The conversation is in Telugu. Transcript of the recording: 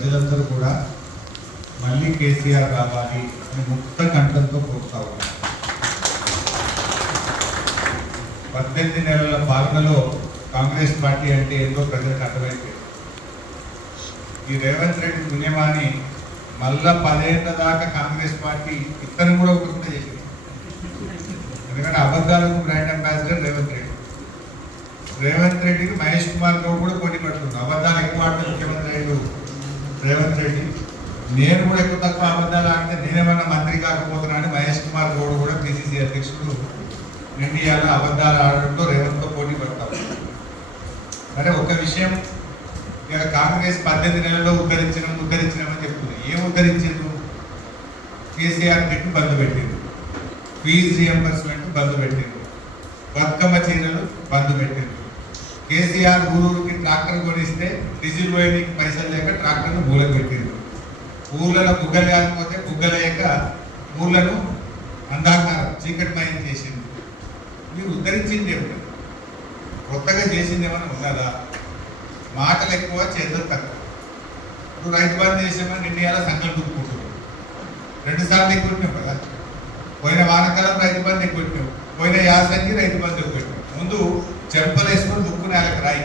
ప్రజలందరూ కూడా మళ్ళీ కేసీఆర్ రావాలి అని ముక్త కంఠంతో కోరుతా ఉన్నారు. 18 నెలల పాలనలో కాంగ్రెస్ పార్టీ అంటే ఏంటో ప్రజలకు అర్థమైంది. ఈ రేవంత్ రెడ్డి పుణ్యమాని మళ్ళా 10 ఏళ్ళ దాకా కాంగ్రెస్ పార్టీ ఇతను కూడా ఒకటి చేసింది. ఎందుకంటే అబద్ధాలకు బ్రాండ్ అంబాసిడర్ రేవంత్ రెడ్డికి మహేష్ కుమార్ గౌడ్ కూడా పోటీ పడుతుంది. అబద్ధాలు ఎక్కువ ఆడితే ముఖ్యమంత్రి అయ్యాడు రేవంత్ రెడ్డి. నేను కూడా ఎక్కువ తక్కువ అబద్ధాలు ఆడితే నేనేమన్నా మంత్రి కాకపోతున్నా అని మహేష్ కుమార్ గౌడ్ కూడా పిసిసి అధ్యక్షుడు ఇండియాలో అబద్ధాలు ఆడడంతో రేవంత్తో పోటీ పడతారు. అంటే ఒక విషయం, ఇక కాంగ్రెస్ 18 నెలల్లో ఉద్ధరించినామని చెప్తుంది. ఏం ఉద్ధరించింది? కేసీఆర్ కిట్ బంద్ పెట్టింది, ఫీజు రియంబర్స్మెంట్ బంద్ పెట్టింది, బతుకమ్మ చీరలు బంద్ పెట్టింది. కేసీఆర్ ఊరూరికి ట్రాక్టర్ కొనిస్తే డీజిల్ పోయేందుకు పైసలు లేక ట్రాక్టర్ను మూలకు పెట్టింది. ఊర్లలో బుగ్గలు కాకపోతే బుగ్గలేక ఊర్లను అంధాకారం చీకటిమయం చేసింది. మీరు ఉద్ధరించింది ఏమిటి? కొత్తగా చేసింది ఏమైనా ఉన్నదా? మాటలు ఎక్కువ చేతులు తక్కువ. ఇప్పుడు రైతు బంధు చేసామని ఇండియాలో సంకల్పం దుక్కుంటున్నాం. 2 సార్లు ఎక్కువ కదా. పోయిన వానకాలం రైతు బంధు ఎక్కువ, పోయిన యాసంగి రైతు బంధు ఎక్కువ. ముందు చెంపలు వేసుకొని దుక్కునే వాళ్ళకి రాయి.